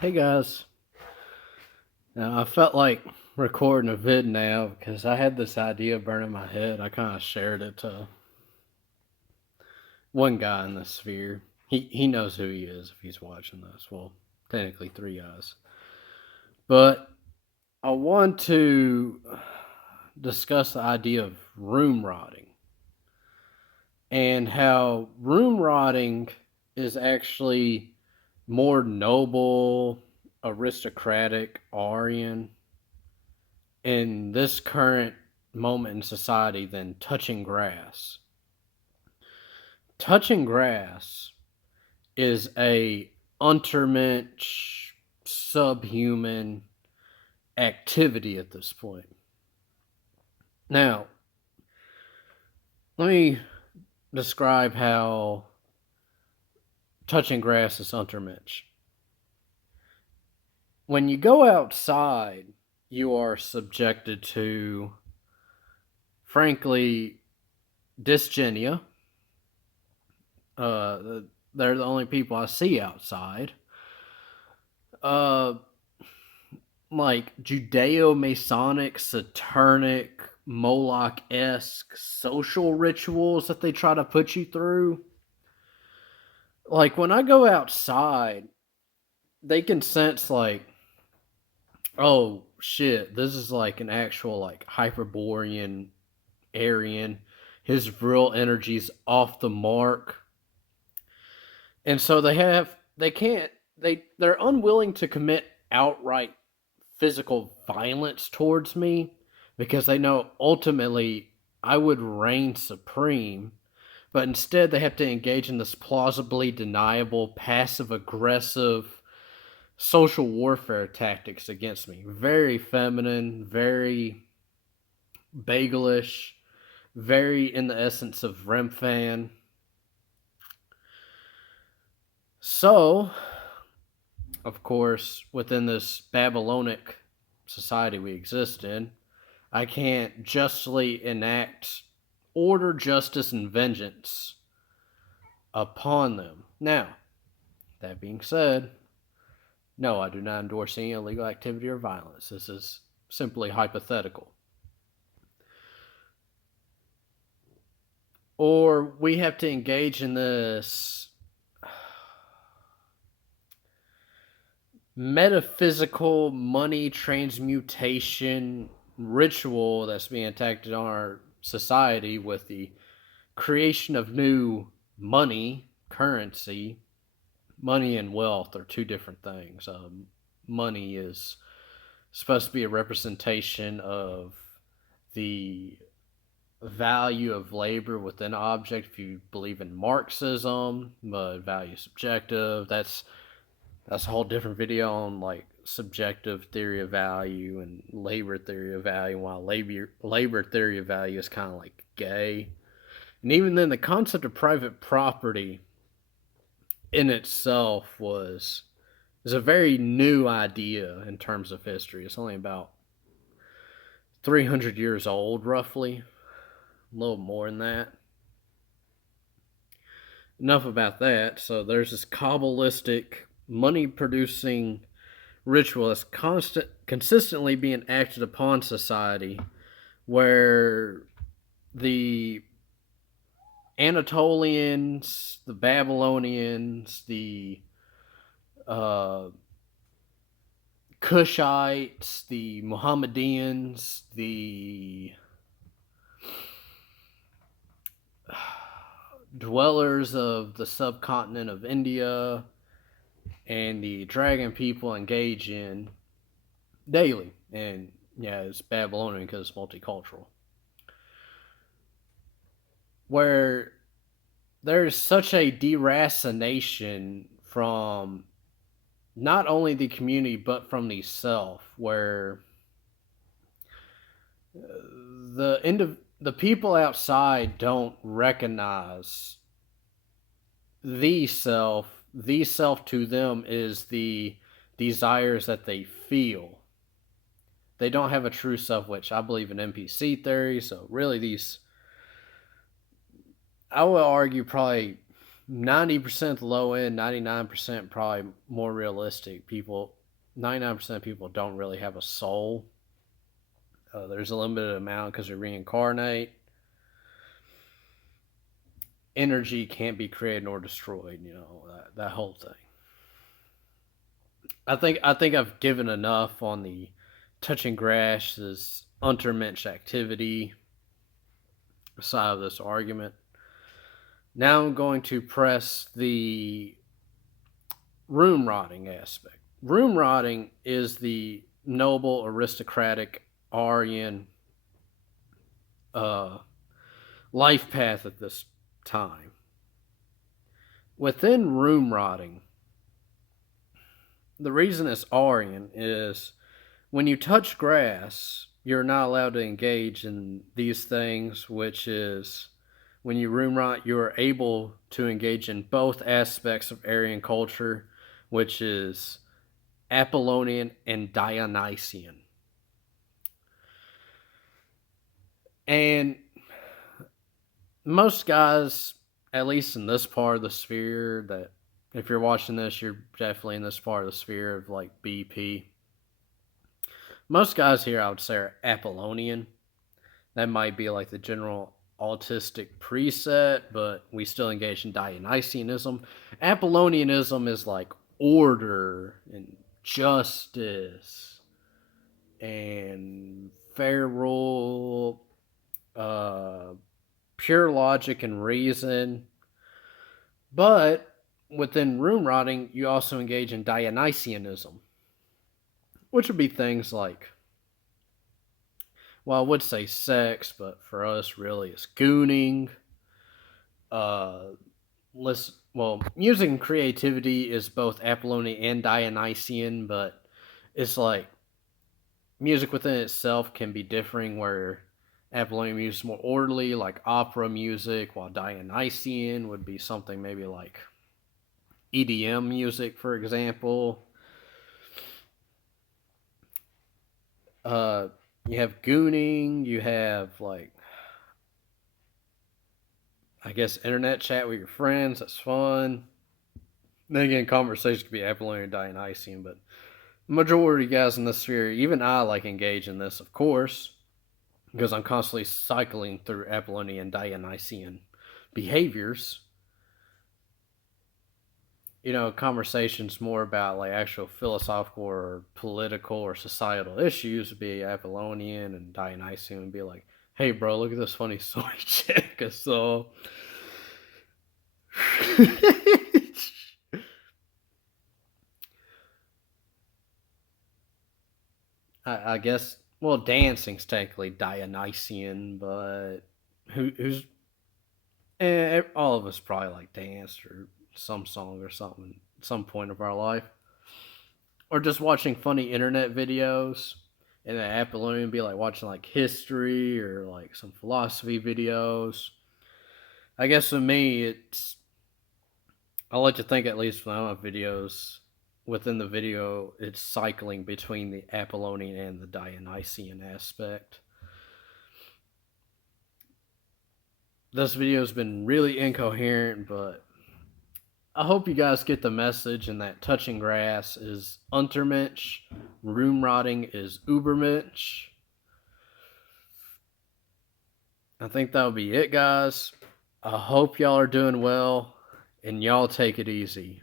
Hey guys, now I felt like recording a vid now because I had this idea burning my head. I kind of shared it to one guy in the sphere. He knows who he is if he's watching this. Well, technically three guys, but I want to discuss the idea of room rotting and how room rotting is actually more noble, aristocratic, Aryan in this current moment in society than touching grass. Touching grass is a untermensch, subhuman activity at this point. Now, let me describe how touching grass is untermensch. When you go outside, you are subjected to, frankly, dysgenia. They're the only people I see outside. Uh, like Judeo-Masonic, Saturnic, Moloch-esque social rituals that they try to put you through. Like when I go outside, they can sense like, oh shit, this is like an actual like Hyperborean Aryan. His real energy's off the mark. And so they can't they're unwilling to commit outright physical violence towards me because they know ultimately I would reign supreme, but instead they have to engage in this plausibly deniable passive aggressive social warfare tactics against me. Very feminine, very bagelish, very in the essence of Remphan. So, of course, within this Babylonic society we exist in, I can't justly enact order, justice, and vengeance upon them. Now, that being said, no, I do not endorse any illegal activity or violence. This is simply hypothetical. Or we have to engage in this metaphysical money transmutation ritual that's being attacked in our society with the creation of new money, currency. Money and wealth are two different things. Money is supposed to be a representation of the value of labor within an object if you believe in Marxism, but value is subjective. That's a whole different video on like subjective theory of value and labor theory of value, while labor theory of value is kind of like gay. And even then, the concept of private property in itself is a very new idea in terms of history. It's only about 300 years old, roughly, a little more than that. Enough about that. So there's this Kabbalistic money producing ritual that's consistently being acted upon society, where the Anatolians, the Babylonians, the uh, Kushites, the Mohammedans, the dwellers of the subcontinent of India, and the dragon people engage in daily. And yeah, it's Babylonian because it's multicultural. Where there's such a deracination from not only the community but from the self, where the people outside don't recognize the self. The self to them is the desires that they feel. They don't have a true self, which I believe in NPC theory. So really, these I would argue probably 90% low end, 99% probably more realistic. 99% of people don't really have a soul. There's a limited amount because they reincarnate. Energy can't be created nor destroyed. That whole thing. I think I've given enough on the touching grass's untermensch activity side of this argument. Now I'm going to press the room rotting aspect. Room rotting is the noble, aristocratic, Aryan life path at this time. Within room rotting, the reason it's Aryan is when you touch grass, you're not allowed to engage in these things, which is when you room rot, you are able to engage in both aspects of Aryan culture, which is Apollonian and Dionysian. And most guys, at least in this part of the sphere, that if you're watching this, you're definitely in this part of the sphere of like BP. Most guys here, I would say, are Apollonian. That might be like the general autistic preset, but we still engage in Dionysianism. Apollonianism is like order and justice and fair rule, pure logic and reason. But within room rotting, you also engage in Dionysianism, which would be things like, well, I would say sex, but for us, really, it's gooning. Music and creativity is both Apollonian and Dionysian, but it's like music within itself can be differing, where Apollonian music is more orderly, like opera music, while Dionysian would be something maybe like EDM music, for example. You have gooning, you have like, I guess, internet chat with your friends. That's fun. Then again, conversation could be Apollonian or Dionysian, but the majority of guys in this sphere, even I, like engage in this, of course, because I'm constantly cycling through Apollonian and Dionysian behaviors. Conversations more about like actual philosophical or political or societal issues would be Apollonian, and Dionysian would be like, hey bro, look at this funny soy chick I saw. I guess, well, dancing's technically Dionysian, but who's all of us probably like dance or some song or something at some point of our life, or just watching funny internet videos. And then Apollonian would be like watching like history or like some philosophy videos. I guess for me, I like to think, at least when I have videos, within the video, it's cycling between the Apollonian and the Dionysian aspect. This video has been really incoherent, but I hope you guys get the message, and that touching grass is Untermensch, room rotting is Ubermensch. I think that'll be it, guys. I hope y'all are doing well, and y'all take it easy.